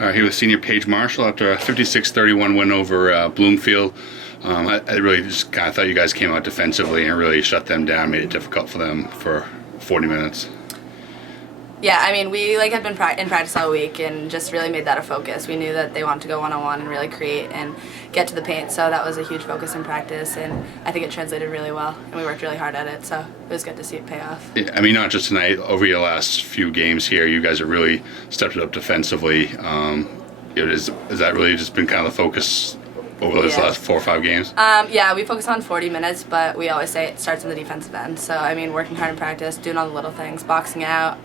Here with senior Paige Marshall after a 56-31 win over Bloomfield. I really just kind of thought you guys came out defensively and really shut them down, made it difficult for them for 40 minutes. Yeah, I mean, we had been in practice all week and just really made that a focus. We knew that they wanted to go one-on-one and really create and get to the paint, so that was a huge focus in practice, and I think it translated really well, and we worked really hard at it, so it was good to see it pay off. Yeah, I mean, not just tonight, over your last few games here, you guys have really stepped it up defensively. Has that really just been kind of the focus over those last 4 or 5 games? Yeah, we focus on 40 minutes, but we always say it starts in the defensive end. So, I mean, working hard in practice, doing all the little things, boxing out,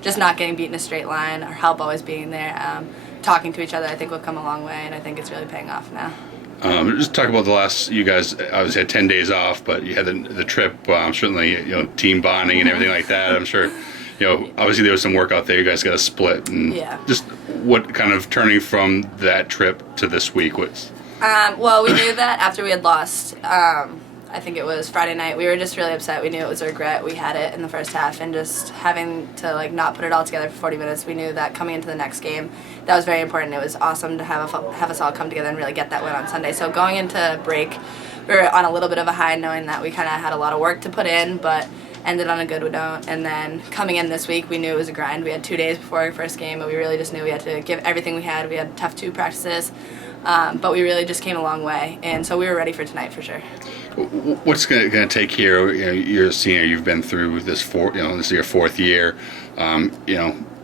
just not getting beat in a straight line, our help always being there, talking to each other, I think will come a long way, and I think it's really paying off now. Just talk about the last, you guys obviously had 10 days off, but you had the trip, certainly, team bonding and everything like that. I'm sure, obviously there was some work out there, you guys got a split. And just what kind of turning from that trip to this week was? Well, we knew that after we had lost, I think it was Friday night, we were just really upset. We knew it was a regret. We had it in the first half, and just having to not put it all together for 40 minutes, we knew that coming into the next game, that was very important. It was awesome to have us all come together and really get that win on Sunday. So going into break, we were on a little bit of a high, knowing that we kind of had a lot of work to put in, but ended on a good note. And then coming in this week, we knew it was a grind. We had 2 days before our first game, but we really just knew we had to give everything we had. We had tough 2 practices, but we really just came a long way, and so we were ready for tonight for sure. What's going to take here? You're a senior. You've been through this this is your 4th year.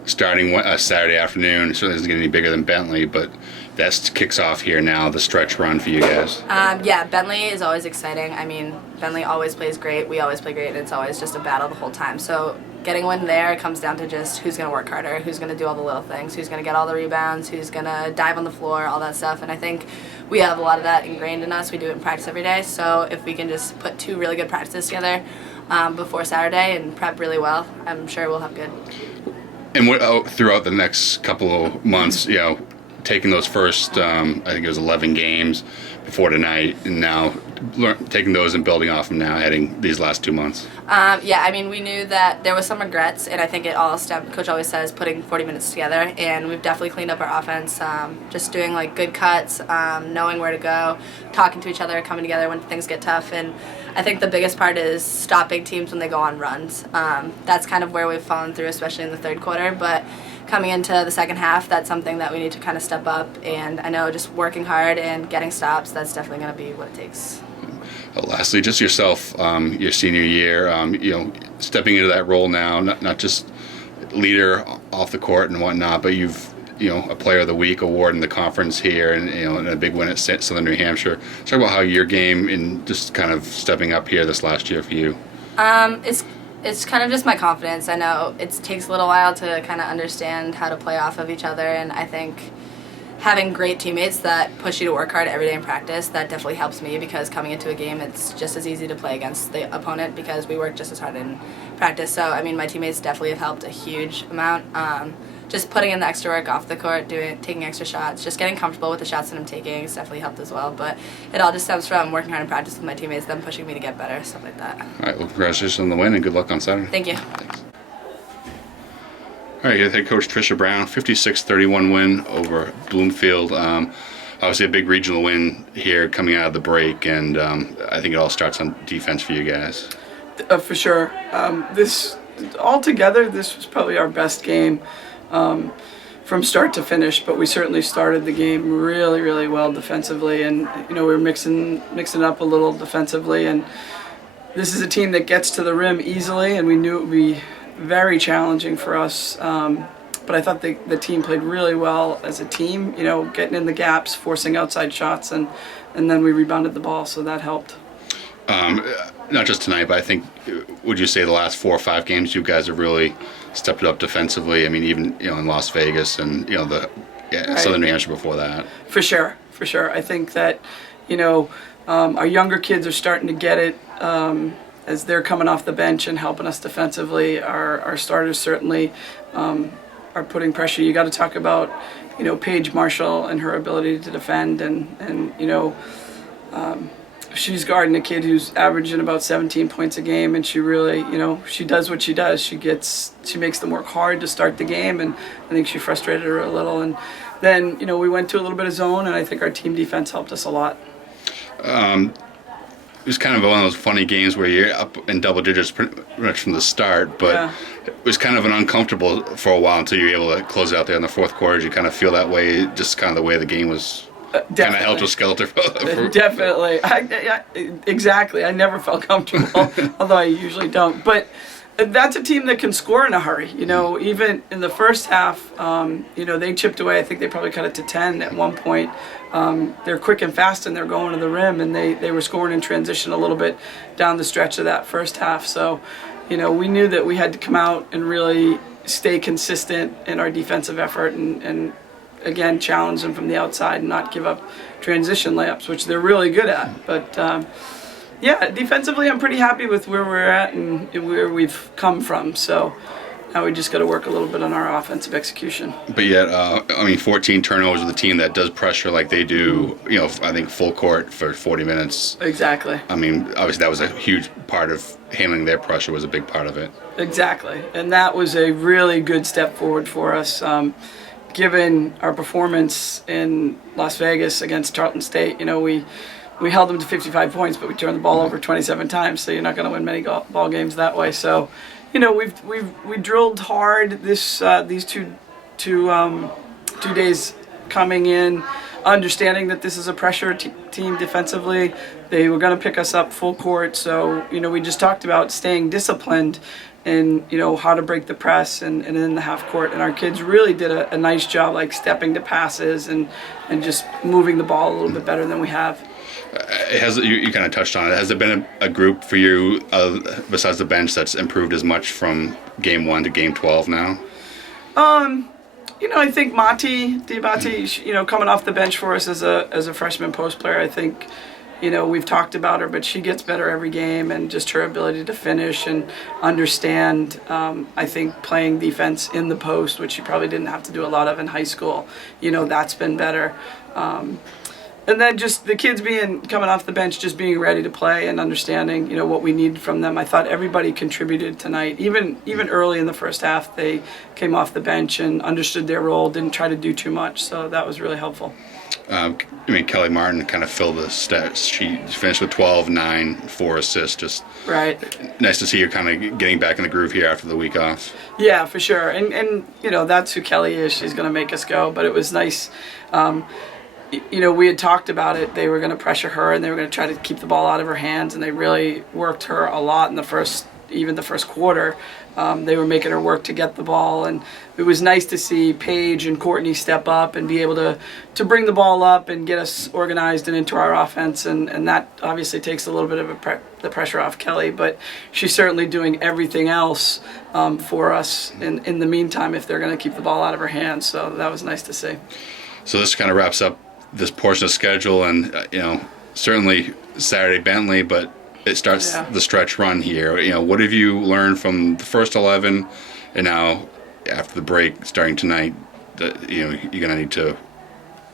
Starting Saturday afternoon, it certainly doesn't get any bigger than Bentley, but that kicks off here now. The stretch run for you guys. Yeah, Bentley is always exciting. I mean, Bentley always plays great. We always play great, and it's always just a battle the whole time. So getting a win there comes down to just who's going to work harder, who's going to do all the little things, who's going to get all the rebounds, who's going to dive on the floor, all that stuff. And I think we have a lot of that ingrained in us. We do it in practice every day. So if we can just put 2 really good practices together before Saturday and prep really well, I'm sure we'll have good. And throughout the next couple of months, taking those first, I think it was 11 games before tonight, and now taking those and building off them now, heading these last 2 months. Yeah, I mean, we knew that there was some regrets, and I think it all stemmed, Coach always says, putting 40 minutes together, and we've definitely cleaned up our offense, just doing good cuts, knowing where to go, talking to each other, coming together when things get tough, and I think the biggest part is stopping teams when they go on runs. That's kind of where we've fallen through, especially in the third quarter, but coming into the second half, that's something that we need to kind of step up, and I know just working hard and getting stops, that's definitely going to be what it takes. Lastly, just yourself, your senior year, stepping into that role now, not just leader off the court and whatnot, but you've a Player of the Week award in the conference here, and a big win at Southern New Hampshire. Talk about how your game in just kind of stepping up here this last year for you. It's kind of just my confidence. I know it takes a little while to kind of understand how to play off of each other, and I think having great teammates that push you to work hard every day in practice, that definitely helps me, because coming into a game, it's just as easy to play against the opponent because we work just as hard in practice. So, I mean, my teammates definitely have helped a huge amount. Just putting in the extra work off the court, taking extra shots, just getting comfortable with the shots that I'm taking has definitely helped as well. But it all just stems from working hard in practice with my teammates, them pushing me to get better, stuff like that. All right, well, congratulations on the win, and good luck on Saturday. Thank you. Thanks. All right, head coach Trisha Brown, 56-31 win over Bloomfield. Obviously a big regional win here coming out of the break, and I think it all starts on defense for you guys. For sure. This was probably our best game from start to finish, but we certainly started the game really, really well defensively, and we were mixing up a little defensively, and this is a team that gets to the rim easily, and we knew it would be very challenging for us, but I thought the team played really well as a team, getting in the gaps, forcing outside shots, and then we rebounded the ball, so that helped. Not just tonight, but I think, would you say the last 4 or 5 games you guys have really stepped it up defensively? I mean, even in Las Vegas and Right. Southern New Hampshire before that. For sure. I think that our younger kids are starting to get it as they're coming off the bench and helping us defensively. Our starters certainly are putting pressure. You got to talk about Paige Marshall and her ability to defend, and she's guarding a kid who's averaging about 17 points a game, and she really, she does what she does. She makes them work hard to start the game, and I think she frustrated her a little. And then, we went to a little bit of zone, and I think our team defense helped us a lot. It was kind of one of those funny games where you're up in double digits pretty much from the start, but it was kind of an uncomfortable for a while until you were able to close it out there in the fourth quarter. You kind of feel that way, just kind of the way the game was kind of helter-skelter. Definitely. Exactly. I never felt comfortable, although I usually don't. But that's a team that can score in a hurry. Even in the first half, they chipped away. I think they probably cut it to 10 at one point. They're quick and fast, and they're going to the rim, and they were scoring in transition a little bit down the stretch of that first half. So, we knew that we had to come out and really stay consistent in our defensive effort and again, challenge them from the outside and not give up transition layups, which they're really good at. But defensively, I'm pretty happy with where we're at and where we've come from. So now we just got to work a little bit on our offensive execution. But yet, 14 turnovers with a team that does pressure like they do, I think full court for 40 minutes. Exactly. Obviously that was a huge part of handling their pressure, was a big part of it. Exactly. And that was a really good step forward for us. Given our performance in Las Vegas against Tarleton State, we held them to 55 points, but we turned the ball over 27 times, so you're not going to win many ball games that way. So, we drilled hard these two days coming in, understanding that this is a pressure team defensively. They were going to pick us up full court, so we just talked about staying disciplined and how to break the press and in the half court, and our kids really did a nice job, like stepping to passes and just moving the ball a little bit better than we have. You kind of touched on it. Has there been a group for you besides the bench that's improved as much from game 1 to game 12 now? I think Mati Diabate, coming off the bench for us as a freshman post player, I think we've talked about her, but she gets better every game, and just her ability to finish and understand, I think, playing defense in the post, which she probably didn't have to do a lot of in high school, that's been better. And then just the kids coming off the bench, just being ready to play and understanding, what we need from them. I thought everybody contributed tonight. Even early in the first half, they came off the bench and understood their role, didn't try to do too much, so that was really helpful. Kelly Martin kind of filled the stats. She finished with 12, 9, 4 assists. Just right. Nice to see her kind of getting back in the groove here after the week off. Yeah, for sure. And that's who Kelly is. She's going to make us go. But it was nice. We had talked about it. They were going to pressure her, and they were going to try to keep the ball out of her hands, and they really worked her a lot in the first quarter. They were making her work to get the ball, and it was nice to see Paige and Courtney step up and be able to bring the ball up and get us organized and into our offense, and that obviously takes a little bit of the pressure off Kelly, but she's certainly doing everything else for us in the meantime if they're going to keep the ball out of her hands, so that was nice to see. So this kind of wraps up this portion of schedule, and certainly Saturday Bentley, but it starts the stretch run here. What have you learned from the first 11, and now after the break starting tonight that you're going to need to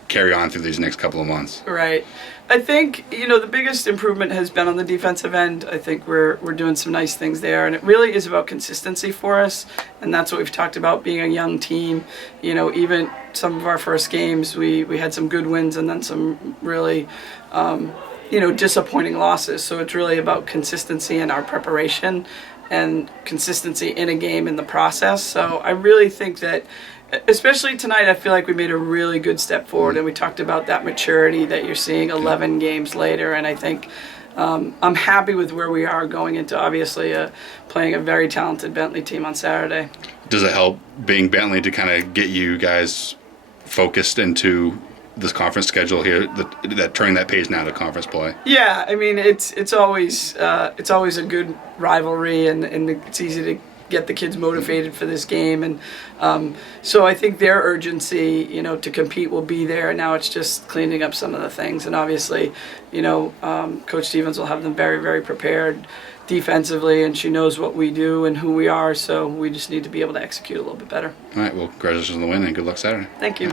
carry on through these next couple of months? Right. I think the biggest improvement has been on the defensive end. I think we're doing some nice things there, and it really is about consistency for us, and that's what we've talked about, being a young team. Even some of our first games, we had some good wins and then some really disappointing losses. So it's really about consistency in our preparation and consistency in a game in the process. So I really think that, especially tonight, I feel like we made a really good step forward, and we talked about that maturity that you're seeing 11 games later, and I think I'm happy with where we are going into, obviously, playing a very talented Bentley team on Saturday. Does it help being Bentley to kind of get you guys focused into this conference schedule here, that turning that page now to conference play? Yeah, it's always a good rivalry, and it's easy to get the kids motivated for this game, and so I think their urgency, to compete will be there. Now it's just cleaning up some of the things, and obviously, Coach Stevens will have them very, very prepared defensively, and she knows what we do and who we are, so we just need to be able to execute a little bit better. All right, well, congratulations on the win, and good luck Saturday. Thank you.